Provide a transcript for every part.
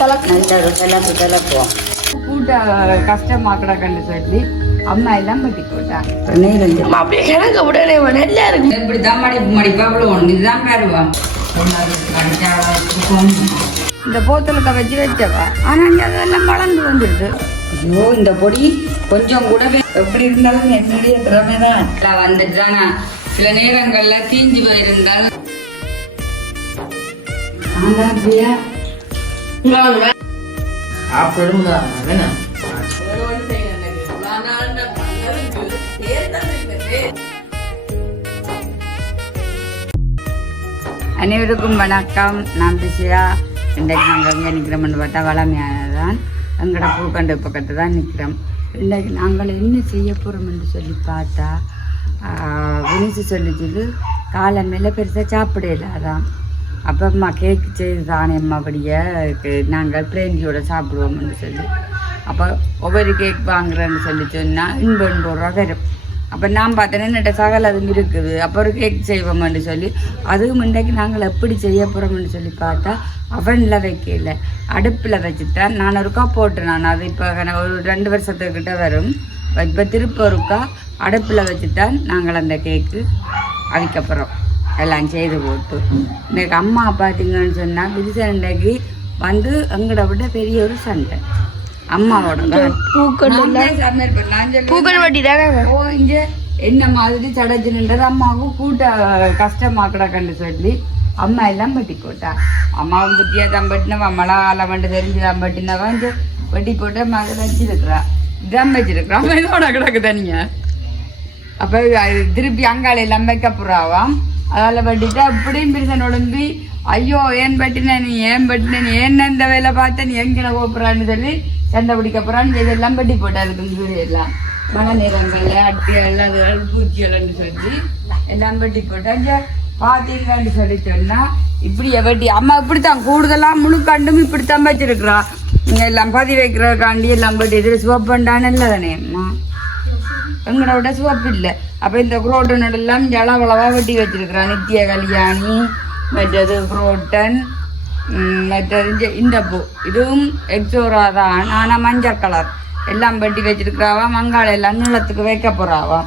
தலைப்போம் கூட்ட கஷ்டமாக்கடா கண்டு சொல்லி அம்மா எல்லாம் பட்டி போட்டாங்க அப்படியே எனக்கு உடனே நல்லா இருக்கு இப்படிதான் மடிப்பா விழுவோம் இதுதான் பேருவா இந்த போத்தலுக்க வச்சு வச்சவா ஆனா அதெல்லாம் வளர்ந்து வந்துடுது ஐயோ இந்த பொடி கொஞ்சம் கூட எப்படி இருந்தாலும் என்னுடைய திறமைதான் வந்துட்டு தானே சில நேரங்கள்ல தீஞ்சு போயிருந்தாலும் அனைவருக்கும் வணக்கம். நான் பிசியா. இன்றைக்கு நாங்கள் எங்கே நிற்கிறோம்னு பார்த்தா வளமையானதான் எங்களோட பூக்கண்டு பக்கத்து தான் நிற்கிறோம். இன்றைக்கு நாங்கள் என்ன செய்ய போகிறோம்னு சொல்லி பார்த்தா வினிச்சு சொல்லிச்சுது காலமையில் பெருசாக சாப்பிடல அதான் அப்போ அம்மா கேக்கு செய்து தானே அம்மாபடியே நாங்கள் பிளேன்ஜியோட சாப்பிடுவோம்னு சொல்லி அப்போ ஒவ்வொரு கேக் வாங்குறேன்னு சொல்லி சொன்னால் இன்பது ரூபா வரும். அப்போ நான் பார்த்தேன்னா என்னட்ட சகல் அதுவும் இருக்குது. அப்போ ஒரு கேக் செய்வோம்னு சொல்லி அதுவும் இன்றைக்கு நாங்கள் எப்படி செய்ய போகிறோம்னு சொல்லி பார்த்தா அவனில் வைக்கல அடுப்பில் வச்சுட்டேன். நான் ஒருக்கா போட்டேன். நான் அது இப்போ ஒரு 2 வருஷத்துக்கிட்ட வரும். இப்போ திருப்ப ஒருக்கா அடுப்பில் வச்சுட்டேன். நாங்கள் அந்த கேக்கு அதுக்கப்புறம் எல்லாம் செய்து போட்டு இன்றைக்கு அம்மா பார்த்தீங்கன்னு சொன்னால் விதிசண்டைக்கு வந்து எங்களோட விட பெரிய ஒரு சண்டை அம்மாவோட இங்கே என்ன மாதிரி சடைச்சுன்றது அம்மாவுக்கும் கூட்ட கஷ்டமாக்கடா கண்டு சொல்லி அம்மா எல்லாம் பட்டி போட்டா. அம்மாவும் புத்தியாக தான் பட்டினவா மழை வந்து தெரிஞ்சு தான் பட்டினவா இந்த வெட்டி போட்டு மகள் வச்சிருக்கிறா இதான் வச்சிருக்கிறா அம்மா இதோட கிடக்கு தனியா. அப்போ திருப்பி அங்காளி எல்லாம் வைக்க போறாவாம். அதில் பட்டிட்டு அப்படியும் பிரிசன் உடம்பி ஐயோ ஏன் பட்டின நீ ஏன் பட்டின நீ ஏன் இந்த வேலை பார்த்த நீ எங்கே போப்புறான்னு சொல்லி சண்டை பிடிக்க போறான்னு இதெல்லாம் பட்டி போட்டாருக்கு எல்லாம் மழை நேரங்கள்ல அட்டிகள் அது பூச்சிகள்னு சொல்லி எல்லாம் பட்டி போட்டா பார்த்தீங்கன்னு சொல்லி சொன்னா இப்படி வெட்டி அம்மா இப்படித்தான் கூடுதலாக முழுக்காண்டும் இப்படித்தான் வச்சிருக்கிறா. எல்லாம் பதி வைக்கிறக்காண்டி எல்லாம் பட்டி இதில் சிவப்பு பண்ணான்னு இல்லை தானே அம்மா எங்களோட சிவப்பு இல்லை. அப்போ இந்த குரோட்டனோட எல்லாம் ஜலவளவாக வெட்டி வச்சிருக்கிறான். நித்திய கல்யாணி மற்றது குரோட்டன் மற்றது இந்த பூ இதுவும் எக்ஸோரா தான் ஆனால் மஞ்சள் கலர் எல்லாம் வெட்டி வச்சிருக்கிறாவா. மங்காள எல்லாம் நீளத்துக்கு வைக்க போகிறாவா.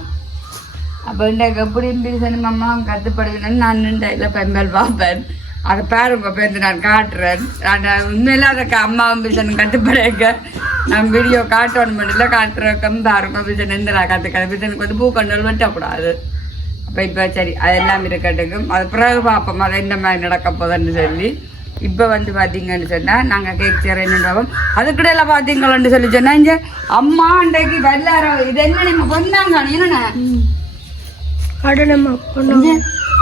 அப்போ இந்த எப்படி சினிமா கற்றுப்படுவேன்னு நான் இல்லை பெம்பல் பார்ப்பேன். அதை பாருங்க பேருந்து நான் காட்டுறேன். நான் உண்மையில அதை அம்மாவும் பிசன் கற்றுப்படைக்க நான் வீடியோ காட்டணும் மட்டும் காட்டுறக்கம் பாருங்க பிசன் எந்த கற்றுக்கிறேன். பிசனுக்கு வந்து பூக்கண்டல் வெட்டக்கூடாது. அப்போ இப்போ சரி அதெல்லாம் இருக்கட்டுக்கும் அது பிறகு பார்ப்போம் அதை என்ன மாதிரி நடக்க போதுன்னு சொல்லி. இப்போ வந்து பார்த்தீங்கன்னு சொன்னால் நாங்கள் கேக் செய்கிறோம். அதுக்கிடையில பார்த்தீங்கன்னு சொல்லி சொன்னால் இங்கே அம்மா அன்றைக்கு வெள்ளாரம் இது என்ன நம்ம பொன்னாங்காணி என்னண்ணே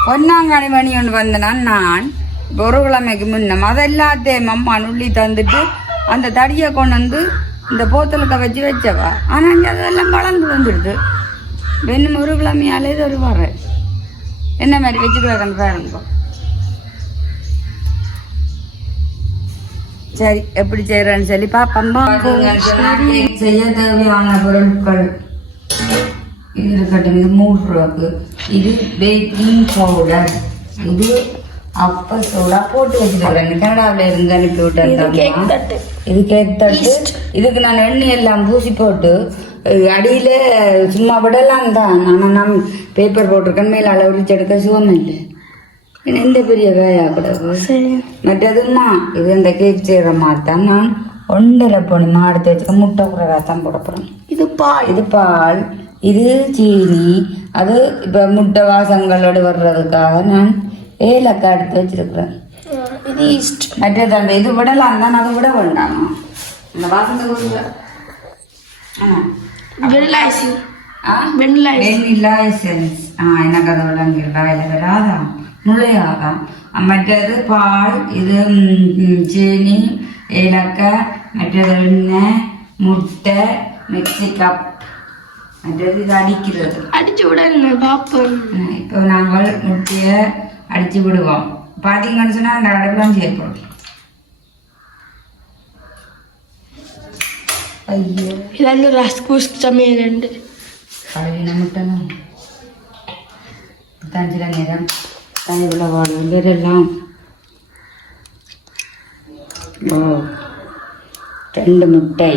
பொன்னாங்காணி மணி ஒன்று வந்தேன்னா நான் ஒரு கிழமைக்கு முன்னம் அதை எல்லாத்தையும் அம்மா நுள்ளி தந்துட்டு அந்த தடியை கொண்டு வந்து இந்த போத்தலுக்க வச்சு வச்சவா. ஆனால் இங்கே அதெல்லாம் வளர்ந்து வந்துடுது. இன்னும் ஒரு கிழமையாலே இது ஒரு வர என்ன மாதிரி வச்சுருவாங்கன்னு பாருங்க. சரி எப்படி செய்யறேன்னு சொல்லி பாப்பா. செய்ய தேவையான பொருட்கள் இது இருக்கட்டும். இது 3 ரூபாய்க்கு. இது பேக்கிங் பவுடர். இது அப்ப சோடா போட்டு வச்சுருக்கேன். கனடாவில் இருந்து அனுப்பி விட்டேன். இது கேக் தட்டு. இதுக்கு நான் எண்ணெய் எல்லாம் பூசி போட்டு அடியில் சும்மா விடலாம் தான். ஆனால் நான் பேப்பர் போட்டிருக்கேன். மேலே அளவுரிச்சு எடுக்க சுகம் இல்லை. எந்த பெரிய வேலையா கூடாது. மற்றதுமா இது இந்த கேக் செய்கிற மாதிரி தான் நான் 1.5 பவுன் எடுத்து வச்சுக்க முட்டை குறைவாக தான் போட போகிறேன். இது பால் இது சீனி. அது இப்போ முட்டை வாசங்களோடு வர்றதுக்காக நான் ஏலக்காய் எடுத்து வச்சிருக்கிறேன். இது ஈஸ்ட் மற்றது அந்த இது விடலாம் தான். அது விட வேண்டாமா இந்த வாசனை வெண்ணிலா எசன்ஸ். எனக்கு அதை விளங்கிருக்கா இல்லை வராதான் நுழையாதான். மற்றது பால் இது சீனி ஏலக்காய் மற்றது எண்ணெய் முட்டை மிக்சி கப் மற்றது இது அடிக்கிறது அடிச்சு விட பார்ப்போம். இப்போ நாங்கள் முட்டையை அடிச்சு விடுவோம். பார்த்தீங்கன்னு சொன்னால் அந்த அடையெல்லாம் சேர்ப்போம். ஐயோ இதெல்லாம் ரஸ்கூஸ் சமையல் பழகின முட்டைலாம் தஞ்சில நேரம் தனிவில் வாழும் வேறெல்லாம். ஓ 2 முட்டை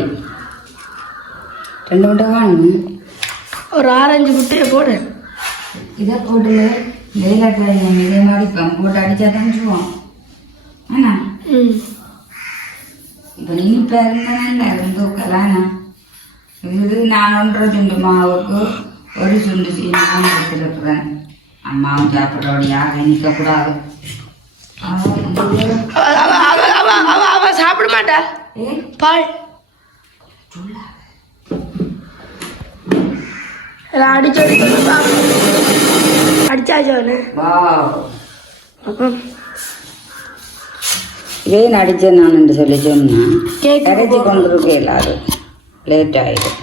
வேணும். ஒரு 6-5 முட்டையை போடு. இதை போட்டு வேலைக்காய் இதே மாதிரி போட்டு அடித்தா தான் சொல்லுவோம். ஆனா இப்போ நீ பிறந்தனா தூக்கலாண்ணா. இது நான் 1.5 துண்டு மாவுக்கு 1 சுண்டு சீனிதான் எடுத்துருக்குறேன். அம்மாவும் சாப்பிட்றோடையா நிற்கக்கூடாது. அவ சாப்பிட மாட்டா. பால் அடிச்சாச்சு. ஏன் அடித்தேன் நான் சொல்லி சொன்னேன். கரைச்சி கொண்டு இருக்க எல்லாரும் லேட் ஆகிடும்.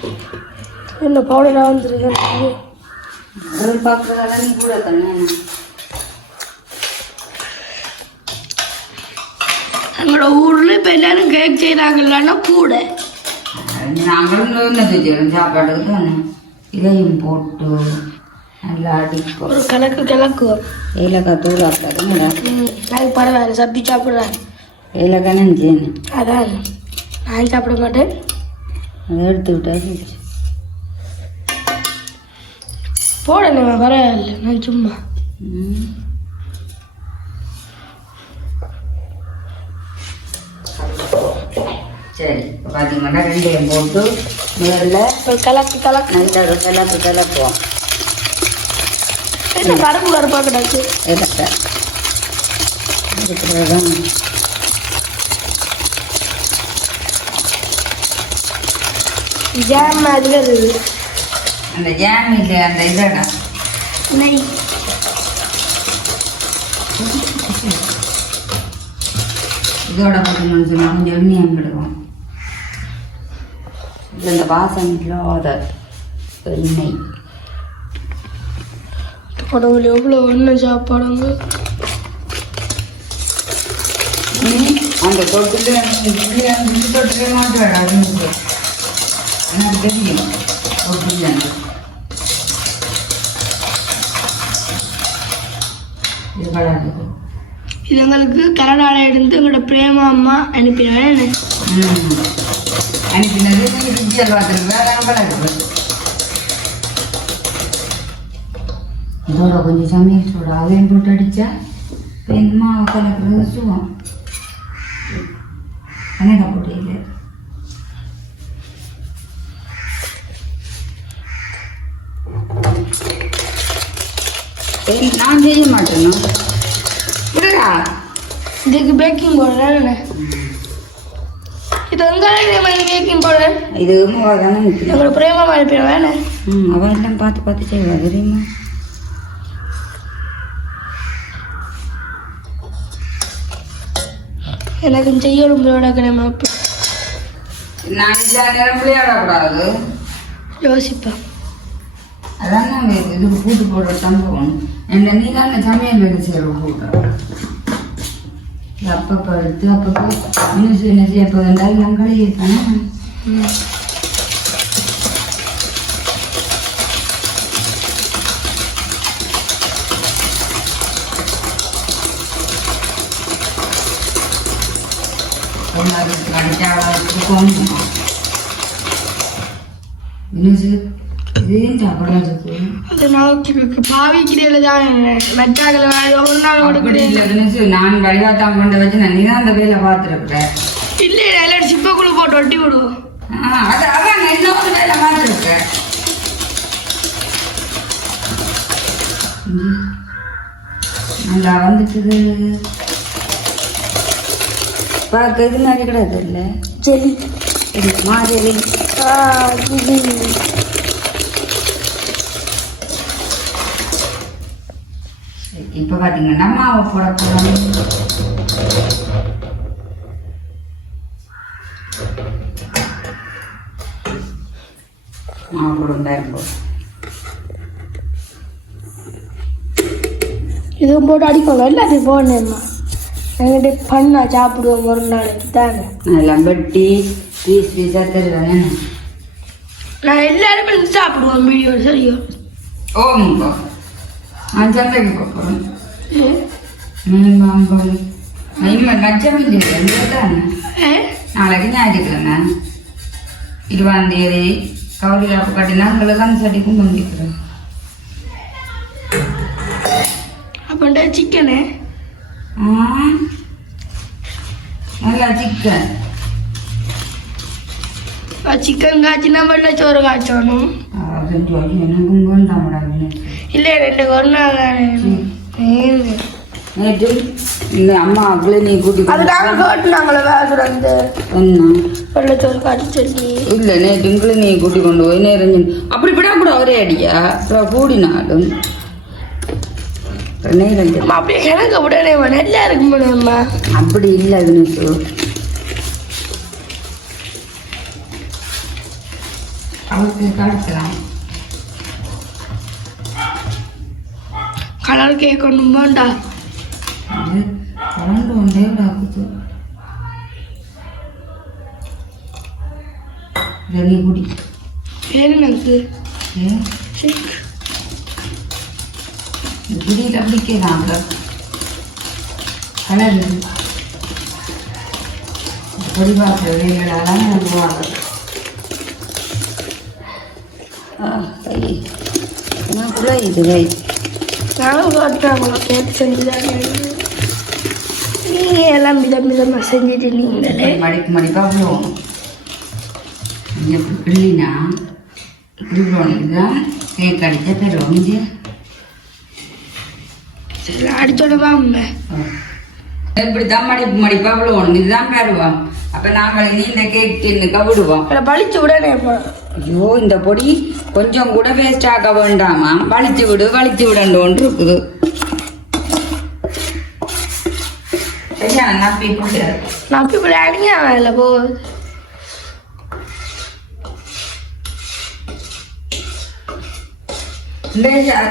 என்ன பவுடராக வந்துருக்கு பார்க்குறதெல்லாம் கூட தானே. எங்களோட ஊரில் இப்போ எல்லாரும் கேக் செய்கிறாங்கல்லன்னா கூட நாங்களும் என்ன செஞ்சிடும் சாப்பாடுக்கு தானே. இதையும் போட்டு நல்லா அடிக்கும். ஒரு கிழக்கு ஏலக்காய் தூள் ஆக்காதுங்களா. அது பரவாயில்ல, சப்பி சாப்பிட்றேன். ஏலக்காய் நினச்சேன். அதான் நான் சாப்பிட மாட்டேன். அதை எடுத்து விட்டா போடணும். பரவாயில்ல, நான் சும்மா சரி. பார்த்தீங்கன்னா 2 போட்டு முதல்ல கலக்கு நல்லா கிளப்புவோம். என்ன கருப்பாக கிடக்கு ஏலக்காய் இருக்கிறதான். ஜாம் மாதிரி இருக்குது. அந்த ஜாம் இல்லை, அந்த இதடா நெய். இதோட பார்த்தீங்கன்னு சொன்னால் கொஞ்சம் எண்ணெய் விடுவோம். இந்த வாசம் இல்லாத எண்ணெய். கடவுள் எவ்வளோ எண்ணெய் சாப்பாடுங்க. அந்த தொட்டில் தொட்டிலே மாட்டாடா. எனக்கு தெரியும் தொட்டில் இது கடாது. இது எங்களுக்கு கனடாவில் இருந்து எங்களோட பிரேமா அம்மா அனுப்பிடுவேன். அனுப்பினது ருச்சியல் பார்த்துருக்கு. இதோட கொஞ்சம் சமையல் சோடா அதையும் போட்டு அடித்தா வேணுமா கலக்கிறது சுகம். அனேகா போட்டு இல்லை. நான் செய்ய மாட்டேன்னா இதுக்கு பேக்கிங் பவுடர். இது எங்கே பேக்கிங் பவுடர்? இது தானே எங்களோட பிரேமா அனுப்பிடுவேன் வேணே. அவன் எல்லாம் பார்த்து செய்வா தெரியுமா. எனக்கு செய்யணும் விளையாடக்கூடாது. நான் இந்த நேரம் விளையாடக்கூடாது யோசிப்பேன். அதான் நான் இதுக்கு கூட்டு போடுற சம்பவம். என்ன நீ தானே சமையல் வேலை செய்கிற கூட்டம். அப்பப்போ எடுத்து அப்பப்போ நியூஸ் என்ன செய்ய போதுண்டாலும் நான் கழுவிப்பேன். நான் வழிகாட்டாம கொண்டு வச்சு நான் நீதான் அந்த வேலை பார்த்துருக்குறேன். இல்ல சிப்பக்குள்ள போட்டு ஒட்டி விடுவோம். அதான் இன்னொரு வேலை பார்த்துருக்கேன். நல்லா வந்துட்டு பார்க்க இது மாதிரி கிடையாது. இல்லை ஜெலி மாதிரி இப்போ பார்த்தீங்கன்னா மாவை போட போகிறோம். மாவு போடுங்க. இதுவும் போட்டு அடிக்கணும். எல்லாத்தையும் போடணும்மா. எங்கிட்ட பண்ணா சாப்பிடுவோம் ஒரு நாளைக்கு தாங்க. அதெல்லாம் வெட்டி பீஸாக தருவாங்க. நான் எல்லாருமே சாப்பிடுவோம் வீடியோ. சரியோ? ஓங்கோ நான் சந்தைக்கு போகிறேன். மீன் வாங்கணும். இனிமேல் நச்சம் தானே நாளைக்கு ஞாயிற்றுக்கிழமை 20ஆம் தேதி கௌரி காப்பு கட்டினா உங்களுக்கு அந்த சட்டிக்கும் பண்ணிக்கிறேன். அப்போ சிக்கனு நல்லா சிக்கன் சிக்கன் காய்ச்சினா வெள்ளை சோறு காய்ச்சணும். எனக்கும் வேண்டாமடா. இல்லை 2 ஒரு நாள் நேற்று இந்த அம்மா அவங்களே நீ கூட்டி அது நாங்கள் கேட்டுனாங்களே வேறு அந்த என்ன வெள்ளை சோறு காய்ச்சி சொல்லி. இல்லை நேற்று உங்களை நீ கூட்டி கொண்டு போய் நேரம் அப்படி விடக்கூட ஒரே அடியா அப்புறம் கூடினாலும் நேரம் அப்படியே எனக்கு உடனே நல்லா இருக்க முடியும்மா. அப்படி இல்லை வினுசு. அவருக்கு காய்ச்சலாம் கலர் கேக் ஒன்று வேண்டா. அது கலந்து ஒன்றே விடாக்குது. ரெடி குடி எனக்கு குடியில் அப்படி கேட்காங்க கலர் பொடி பார்க்குற வேலைகளாலாம் நம்புவாங்க. கூட இது வை நானும் கேட்டாங்களா கேட்டு செஞ்சுதாங்க. நீங்கள் எல்லாம் விதமாக செஞ்சுட்டு நீங்களே மடிப்பாக போவோம். இப்படி பிள்ளைனா இப்படி போனது தான் கேக் அடித்த தருவோம். இது சரி அடிச்சோடவா அம்மா இப்படி தான் மடிப்பாக விழுவோம். இதுதான் தருவோம். அப்போ நாங்கள் இனி இந்த கேக் டின்னுக்க விடுவோம். பழிச்சு உடனே ஐயோ இந்த பொடி கொஞ்சம் கூட வேஸ்ட் ஆக்க வேண்டாமா. வலிச்சு விடண்டோன்னு இருக்குது. ஐயா நப்பி போட்டு அடிங்க இல்லை போ.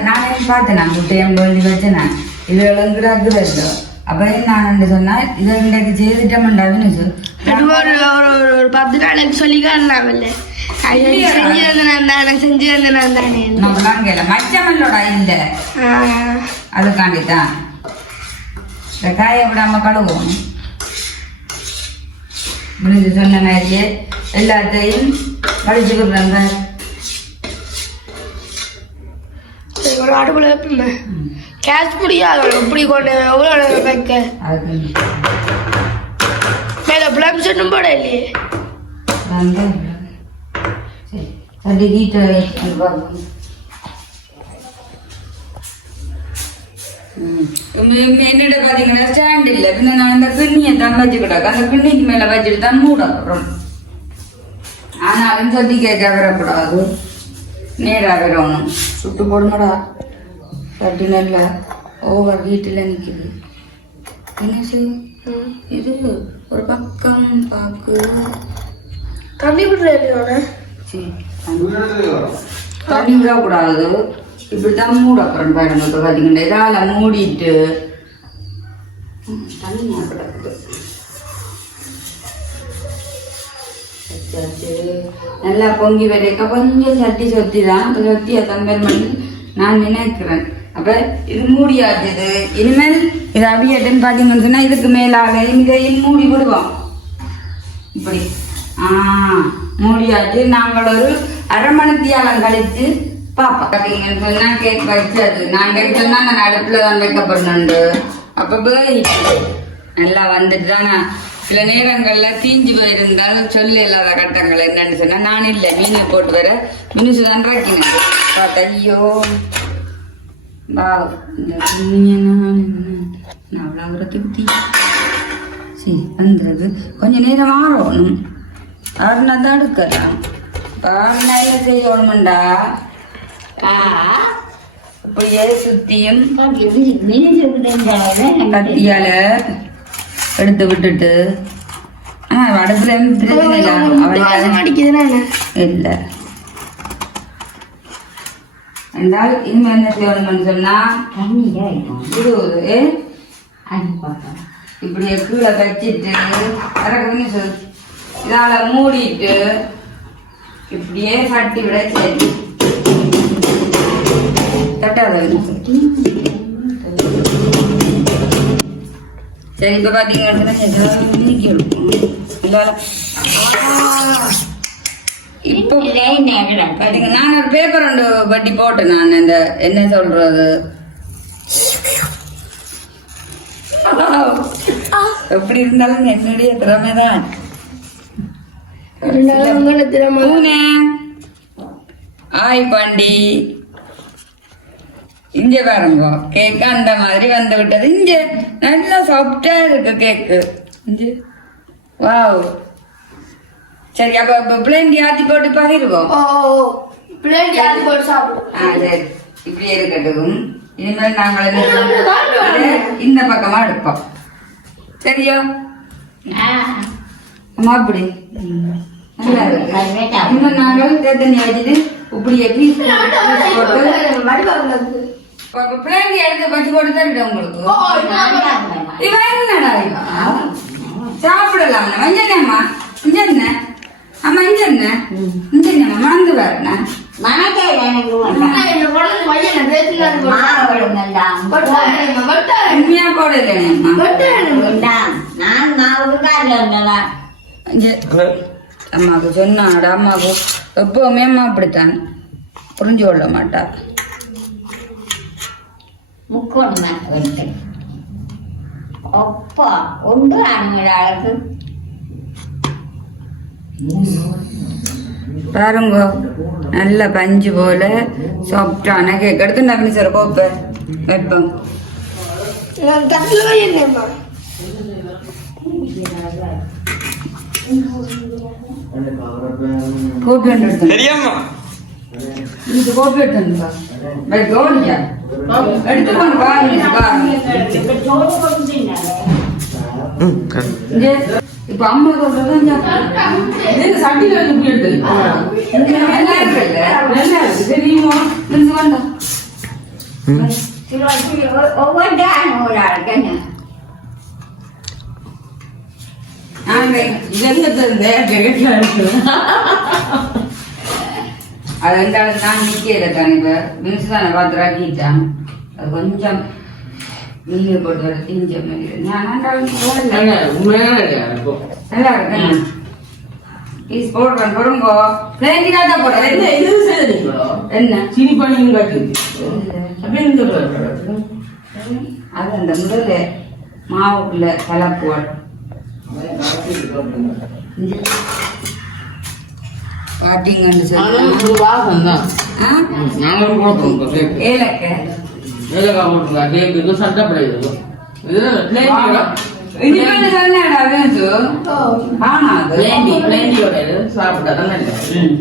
நானே பார்த்தேன் நான் முட்டையம் வேண்டி வச்சேன். இது விளங்குறாக்குறது. அப்போ நான் சொன்னேன் இதை இன்றைக்கு செய்துட்டோம்டா வினுசு. ஒரு 10 நாளைக்கு சொல்லி காரணாமல்ல செஞ்சு வந்து நான் தானே நம்மளாம் கேட்கல மச்சமல்லோட இல்லை அதுக்காண்டித்தான் இந்த காயை விடாம கழுவோம். வினுசு சொன்ன மாதிரியே எல்லாத்தையும் வலிச்சு விடுறாங்க. அடுப்புல வைப்போமே கேஸ் முடியாது இப்படி கொண்டு எவ்வளோ வைக்க மேலே பிளம்ஸ் ஒன்றும் போட இல்லையே. சரி வீட்டை என்னிட பார்த்தீங்கன்னா ஸ்டாண்ட் இல்லை. பின்ன நான் இந்த கிண்ணியை தான் வச்சு கிடக்கு. அந்த கிண்ணிக்கு மேலே வச்சுட்டு தான் மூடப்படுறோம். ஆனாலும் சொல்லி கேட்க வரக்கூடாது. நேராக வரணும். சுட்டு போடுங்கடா சட்டி நல்லா ஓவர் வீட்டில் நிற்கிது. என்ன செய்யும் இது ஒரு பக்கம் பாக்கு தண்ணி விடுறேன். சரி தண்ணி விடக்கூடாது. இப்படித்தான் மூடப்புறம் பாருங்க. இப்போ பார்த்தீங்கன்னா இதால் மூடிட்டு தண்ணி கிடக்குது. நல்லா பொங்கி வரைக்க கொஞ்சம் சட்டி சொத்தி தான் சொத்தியை கம்பேர் பண்ணி நான் நினைக்கிறேன். அப்போ இது மூடியாச்சுது. இனிமேல் இது அவியட்டுன்னு பார்த்தீங்கன்னு சொன்னால் இதுக்கு மேலாக இதையும் மூடி விடுவோம். இப்படி மூடியாச்சு. நாங்கள் ஒரு அரை மணித்தியாலம் கழித்து பார்ப்போம். பார்த்தீங்கன்னு சொன்னால் கேக் வச்சது நான் கேக் சொன்னால் நான் அடுப்பில் தான் வைக்கப்படணுண்டு. அப்போ நல்லா வந்துட்டு தான் சில நேரங்களில் தீஞ்சு போயிருந்தால் சொல்ல இல்லாத கட்டங்கள் என்னன்னு சொன்னால் நான் இல்லை மீனை போட்டு வர மினுசு தான் ராக்கினேன். பார்த்தா ஐயோ வா இந்த நான் அவ்வளோ தூக்கி சரி வந்துடுது. கொஞ்சம் நேரம் ஆறணும். ஆறுனா தான் எடுக்கலாம். ஆறுனா என்ன செய்யணும்டா இப்படியே சுத்தியும் கத்தியால எடுத்து விட்டுட்டு அடுப்புல இல்லை என்றால் இனிமே என்ன செய்யணும்னு சொன்னா இப்படியே கீழே வச்சிட்டு இதால மூடிட்டு இப்படியே கட்டி விட சரி தட்டாத சரி இப்ப பாத்தீங்கன்னா இப்போ பாத்தீங்க நான் ஒரு பேப்பர் ஒன்று வட்டி போட்டேன் நான் இந்த என்ன சொல்றது எப்படி இருந்தாலும் என்னுடைய திறமைதான் ஆய் பாண்டி இங்க பாருங்க கேக்கு அந்த மாதிரி வந்து விட்டது இங்க நல்லா சாஃப்டா இருக்கு கேக்கு இங்க வாவ் சரி அப்ப பிளேன் ஆத்தி போட்டு பகிர்வோம் சரி இப்படி இருக்கட்டும் இனிமேல் நாங்கள் இந்த பக்கமா எடுப்போம் சரியா அம்மா அப்படி நல்லா இருக்கு இன்னும் நாங்கள் தண்ணி வச்சுட்டு இப்படியே பீஸ் போட்டு பிள்ளைங்க எடுத்து வச்சு போட்டு தான் உங்களுக்கு சாப்பிடலாம் மஞ்சள்மா இஞ்சண்ண அம்மா இஞ்சண்ண இஞ்சண்ணா மறந்து வரண்ணா உண்மையா போடல அம்மாவுக்கு சொன்னாடா அம்மாவுக்கு எப்பவுமே அம்மா அப்படித்தான் புரிஞ்சு கொள்ள மாட்டா பாருங்க நல்ல பஞ்சு போல சாப்பிட்டான கேக் எடுத்து நவீன சார் கோப்ப வைப்போம் கோப்பி இது கோப்பி எடுத்துருந்தா கவனிக்கா எடுத்துக்கொண்டு இப்ப அம்மா சொல்றது சட்டில தெரியுமா அது ரெண்டாவது நான் நிக்கல தானே இப்ப மினிச்சு தானே பாத்துராக்கிட்டான் அது கொஞ்சம் நீங்க போட்டு வர திஞ்ச மாதிரி நல்லா இருக்கேன் பீஸ் போடுறேன் பொறுங்கோ தான் போடுறேன் என்ன சீனி பண்ணி அது அந்த முதல்ல மாவுக்குள்ள கலப்புவாள் பாத்தீங்கன்னு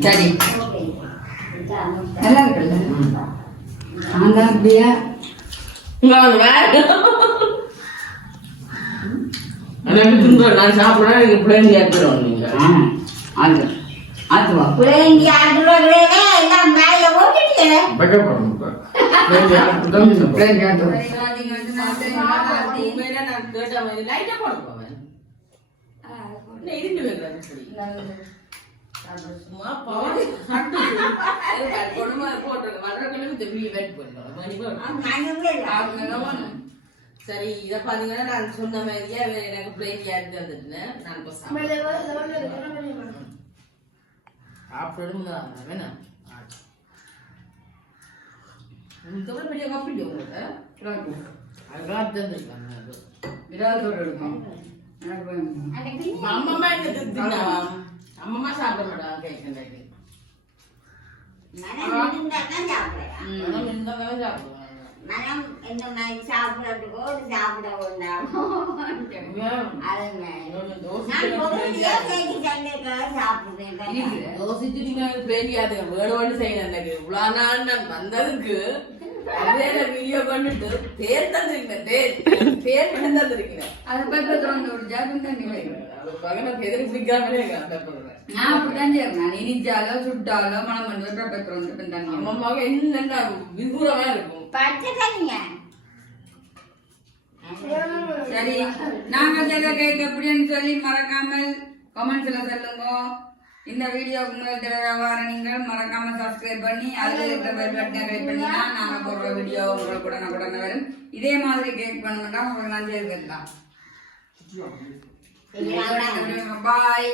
சரி நல்லா இருக்குல்ல அப்படியா நான் சாப்பிடறேன் நீங்க பிள்ளைங்க ஏற்றுறோம் நீங்க அது அதுவா பிள்ளைங்க ஏற்றுறவங்களே எல்லாம் மேல ஓட்டிட்டீங்க சரி இத பாத்தீங்கன்னா நான் சொன்ன மாதிரியே எனக்கு பிளேன் யாருக்கு வந்துட்டேன் நான் சாப்பிடணும் தான் வேணாம் உங்களுக்கு பெரிய காப்பி உங்களுக்கு அதுக்காக தந்துருக்காங்க அம்மம்மா என்ன அம்மம்மா சாப்பிட மாட்டாங்க கேட்க சாப்பிடுவேன் மனம் இந்த மாதிரி சாப்பிடறதுக்கோ சாப்பிட வந்ததுக்கு வீடியோ பண்ணிட்டு பேர் தந்திருக்கேன் பேர் பண்ணி தந்திருக்கேன் அதை பேப்பர் ஒரு ஜாபம் தான் எதிர்ப்பு பிடிக்காமலே நான் அப்படிதான் செய்யறேன் இனிச்சாலோ சுட்டாலோ மனம் பண்ணி பேப்பர் வந்து அம்மாவுக்கு என்னென்ன விதூரமா இருக்கும் சரி நாங்க செய்த கேக் எப்படின்னு சொல்லி மறக்காமல் கமெண்ட்ஸ்ல சொல்லுங்க. இந்த வீடியோக்கு முதல் தடவை வர நீங்கள் மறக்காம சப்ஸ்கிரைப் பண்ணி அதுல இருக்கிற பெல் பட்டனை கிளிக் பண்ணினா நாங்க போடுற வீடியோ உங்களுக்கு உடனே வரும். இதே மாதிரி கேக் பண்ணணும்னா உங்களுக்கு நான் செய்து தரலாம். இனி வாங்க. பாய்.